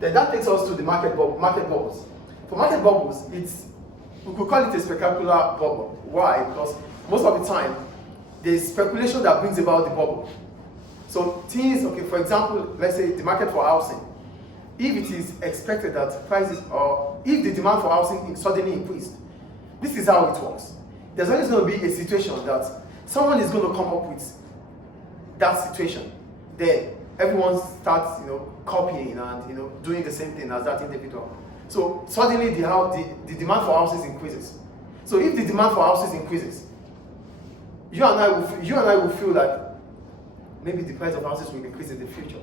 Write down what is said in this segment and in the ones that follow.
Then that takes us to the market bubbles. For market bubbles, we could call it a spectacular bubble. Why? Because most of the time, there's speculation that brings about the bubble. So things, okay, for example, let's say the market for housing. If it is expected that prices, or if the demand for housing suddenly increased, this is how it works. There's always going to be a situation that someone is going to come up with that situation. Then everyone starts, copying and doing the same thing as that individual. So suddenly the demand for houses increases. So if the demand for houses increases, you and I will feel like maybe the price of houses will increase in the future.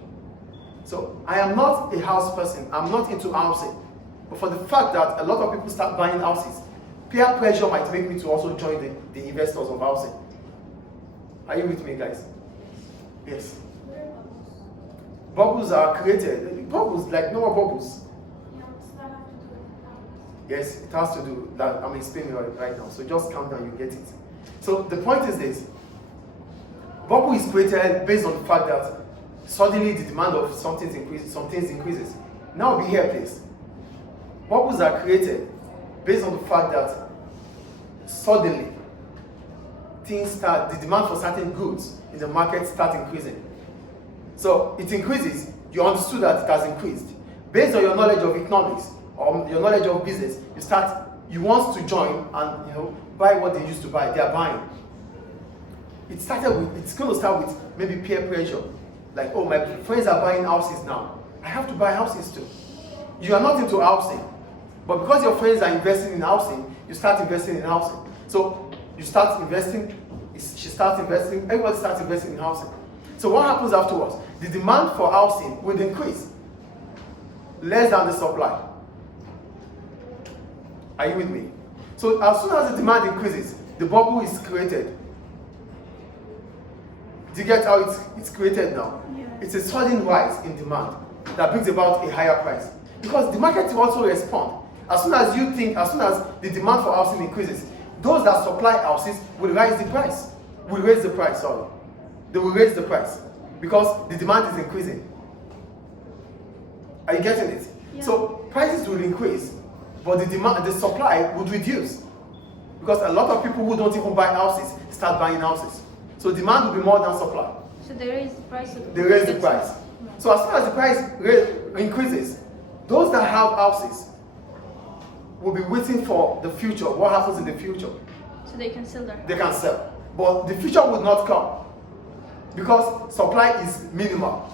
So I am not a house person. I'm not into housing. But for the fact that a lot of people start buying houses, peer pressure might make me to also join the investors of housing. Are you with me, guys? Yes. Bubbles are created. Bubbles, like normal bubbles. Yes, it has to do that. I'm explaining right now. So just calm down, you get it. So the point is this. Bubble is created based on the fact that suddenly the demand of some things increases. Now be here, please. Bubbles are created based on the fact that suddenly the demand for certain goods in the market start increasing. So it increases, you understood that it has increased. Based on your knowledge of economics or your knowledge of business, you want to join and buy what they used to buy. They are buying. It's going to start with maybe peer pressure. Like, oh, my friends are buying houses now. I have to buy houses too. You are not into housing, but because your friends are investing in housing, you start investing in housing. So you start investing, she starts investing, everybody starts investing in housing. So what happens afterwards? The demand for housing will increase less than the supply. Are you with me? So as soon as the demand increases, the bubble is created. Do you get how it's created now? Yeah. It's a sudden rise in demand that brings about a higher price. Because the market will also respond. As soon as the demand for housing increases, those that supply houses will raise the price. They will raise the price because the demand is increasing. Are you getting it? Yeah. So prices will increase, but the supply would reduce. Because a lot of people who don't even buy houses start buying houses. So demand will be more than supply. So they raise the price. They raise the price. So as soon as the price increases, those that have houses will be waiting for the future. What happens in the future? So they can sell their house. They can sell. But the future will not come because supply is minimal.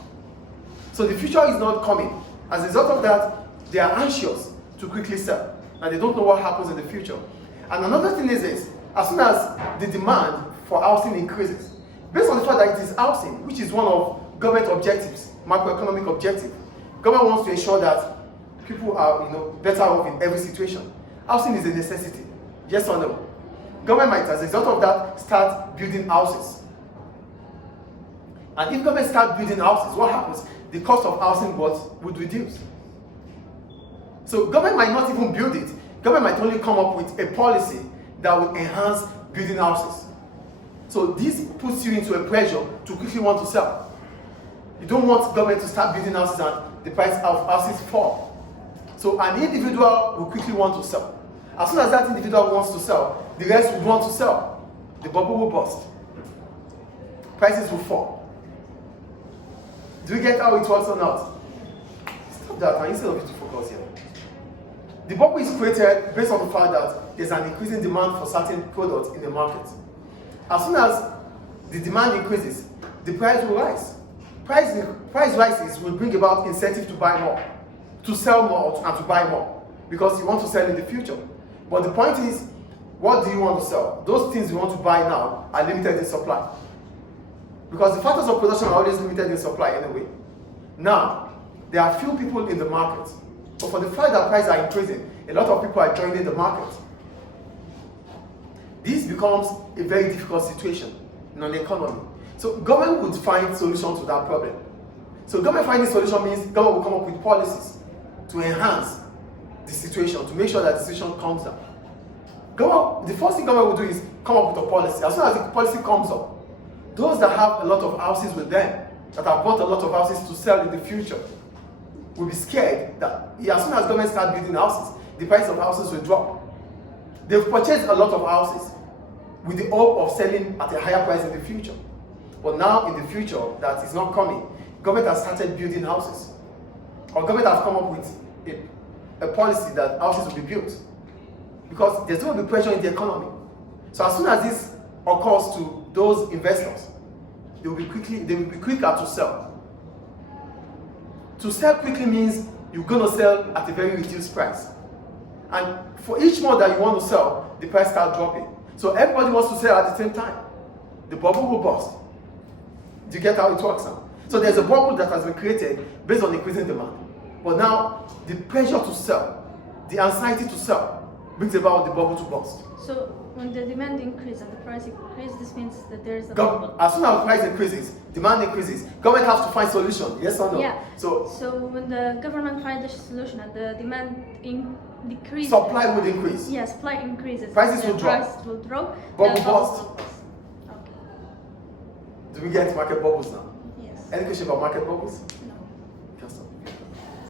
So the future is not coming. As a result of that, they are anxious to quickly sell. And they don't know what happens in the future. And another thing is this. As soon as the demand for housing increases, based on the fact that it is housing, which is one of government objectives, macroeconomic objective, government wants to ensure that people are better off in every situation. Housing is a necessity. Yes or no? Government might, as a result of that, start building houses. And if government start building houses, what happens? The cost of housing would reduce. So government might not even build it. Government might only come up with a policy that will enhance building houses. So this puts you into a pressure to quickly want to sell. You don't want government to start building houses and the price of houses fall. So an individual will quickly want to sell. As soon as that individual wants to sell, the rest will want to sell. The bubble will burst. Prices will fall. Do you get how it works or not? Stop that, instead of you to focus here. The bubble is created based on the fact that there's an increasing demand for certain products in the market. As soon as the demand increases, the price will rise. Price rises will bring about incentive to buy more, to sell more, and to buy more, because you want to sell in the future. But the point is, what do you want to sell? Those things you want to buy now are limited in supply. Because the factors of production are always limited in supply anyway. Now, there are few people in the market, but for the fact that prices are increasing, a lot of people are joining the market. This becomes a very difficult situation in an economy. So government would find solutions to that problem. So government finding solution means government will come up with policies to enhance the situation, to make sure that the situation comes down. The first thing government will do is come up with a policy. As soon as the policy comes up, those that have a lot of houses with them, that have bought a lot of houses to sell in the future, will be scared that as soon as government start building houses, the price of houses will drop. They've purchased a lot of houses with the hope of selling at a higher price in the future. But now in the future, that is not coming. Government has started building houses. Or government has come up with a policy that houses will be built. Because there's going to be pressure in the economy. So as soon as this occurs to those investors, they will be quicker to sell. To sell quickly means you're going to sell at a very reduced price. And for each more that you want to sell, the price starts dropping. So everybody wants to sell at the same time. The bubble will burst. Do you get how it works now? So there's a bubble that has been created based on increasing demand. But now, the pressure to sell, the anxiety to sell, brings about the bubble to burst. So when the demand increases and the price increases, this means that there is a bubble. As soon as the price increases, demand increases, government has to find solution, yes or no? Yeah. So when the government finds a solution and the demand decreases, supply would increase. yes, supply increases. Prices the will drop. price will drop. Bubble the burst. will burst. Okay. Do we get market bubbles now? Yes. Any question about market bubbles?